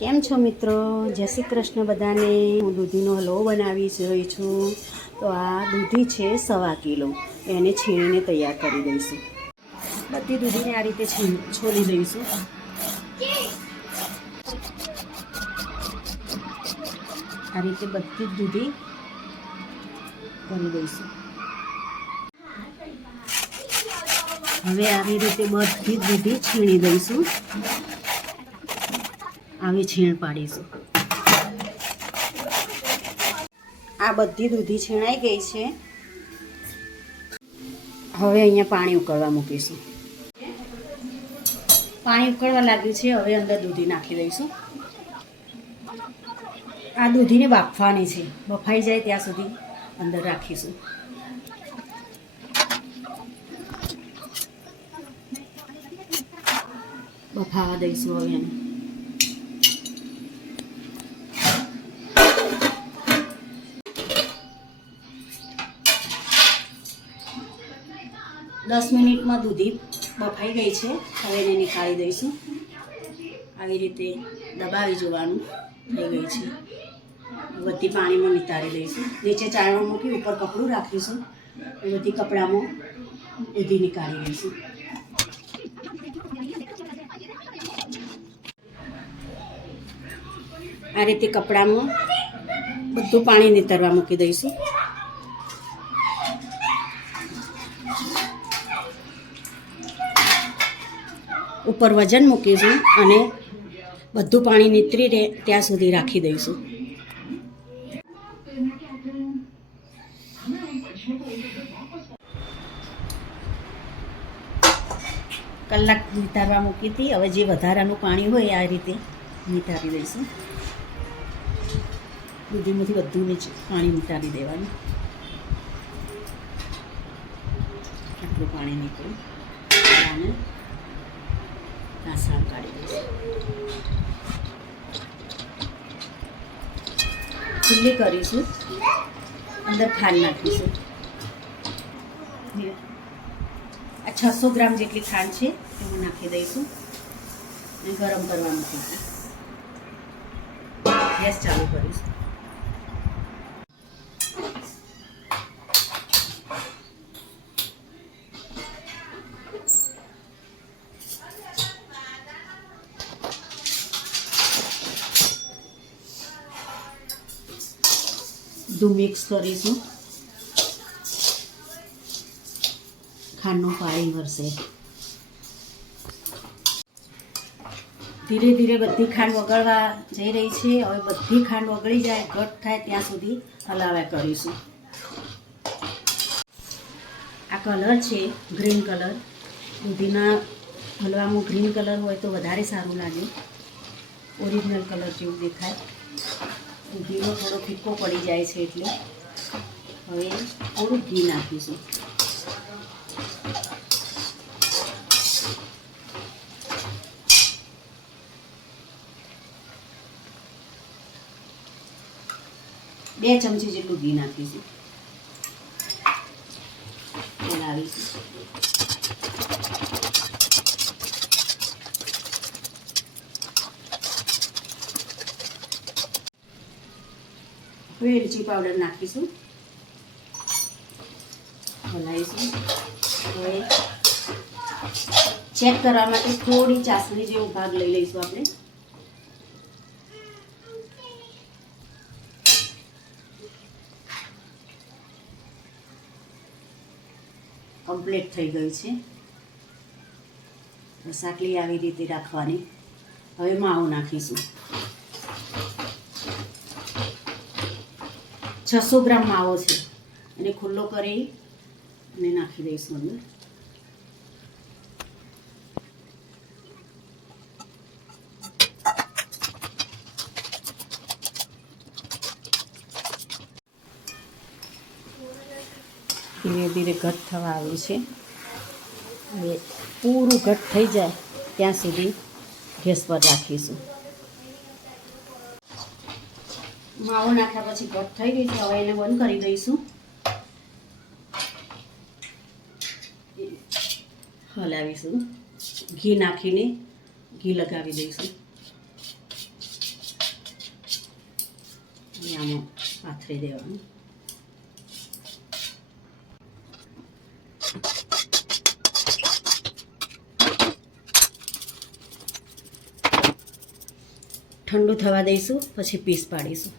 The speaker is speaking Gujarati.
કેમ છો મિત્રો? જય શ્રી કૃષ્ણ બધાને। હું દૂધીનો હલવો બનાવી રહી છું। તો આ દૂધી છે 1.25 કિલો, એને છીણીને તૈયાર કરી દઈશું। બધી દૂધીને આ રીતે છોલી દઈશું। આ રીતે બધી જ દૂધી કરી દઈશું। હવે આવી રીતે બધી જ દૂધી છીણી દઈશું। આવી છીણ પાડીશું। આ બધી દૂધી છીણાઈ ગઈ છે। હવે અહીંયા પાણી ઉકળવા મૂકીશું। પાણી ઉકળવા લાગ્યું છે, હવે અંદર દૂધી નાખી દઈશું। આ દૂધીને બાફવાની છે, બફાઈ જાય ત્યાં સુધી અંદર રાખીશું। બફાવા દઈશું હવે એને। 10 મિનિટમાં દૂધી બફાઈ ગઈ છે। હવે એને નીકાળી દઈશું। આવી રીતે દબાવી જોવાનું, થઈ ગઈ છે। બધી પાણીમાં નિતારી દઈશું। નીચે ચાળવા મૂકી ઉપર કપડું રાખીશું। એ બધી કપડામાં દૂધી નીકાળી દઈશું। આ રીતે કપડામાં બધું પાણી નીતરવા મૂકી દઈશું। ઉપર વજન મૂકીશું અને બધું પાણી નીતરી રહે ત્યાં સુધી રાખી દઈશું। કલાક નિતારવા મૂકી હતી। હવે જે વધારાનું પાણી હોય આ રીતે નિતારી દઈશું। દૂધીમાંથી બધું પાણી નિતારી દેવાનું। આટલું પાણી નીકળ્યું અને સાફ કાઢી દઈશું। ખુલ્લી કરીશું, અંદર ખાંડ નાખીશું। આ 600 ગ્રામ જેટલી ખાંડ છે એમાં નાખી દઈશું અને ગરમ કરવા મૂકીશું। ગેસ ચાલુ કરીશું। બધું મિક્સ કરીશું। ખાંડનું પાણી વરસે। ધીરે ધીરે બધી ખાંડ ઓગળવા જઈ રહી છે। હવે બધી ખાંડ ઓગળી જાય, ઘટ થાય ત્યાં સુધી હલાવ્યા કરીશું। આ કલર છે ગ્રીન કલર। દૂધીના હલવામાં ગ્રીન કલર હોય તો વધારે સારું લાગે, ઓરિજિનલ કલર જેવું દેખાય। દૂધીનો થોડો ફીકો પડી જાય છે એટલે હવે થોડું ઘી નાખીશું। બે ચમચી જેટલું ઘી નાખીશું। હલાવીશું। હવે એલચી પાવડર નાખીશું। હલાવીશું। હવે ચેક કરવા માટે થોડી ચાસણી જેવો ભાગ લઈ લઈશું આપણે। કમ્પ્લીટ થઈ ગયું છે। બસ આટલી આવી રીતે રાખવાની। હવે માવો નાખીશું। 600 ગ્રામ માવો છે, એને ખુલ્લો કરી અને નાખી દઈશું અંદર। ધીરે ધીરે ઘટ થવા આવ્યું છે। હવે પૂરું ઘટ થઈ જાય ત્યાં સુધી ગેસ પર રાખીશું। માવો નાખ્યા પછી ઘટ થઈ ગઈ છે, હવે એને બંધ કરી દઈશું। હલાવીશું। ઘી નાખીને ઘી લગાવી દઈશું। અને આમાં પાથરી દેવાનું. ઠંડુ થવા દઈશું, પછી પીસ પાડીશું.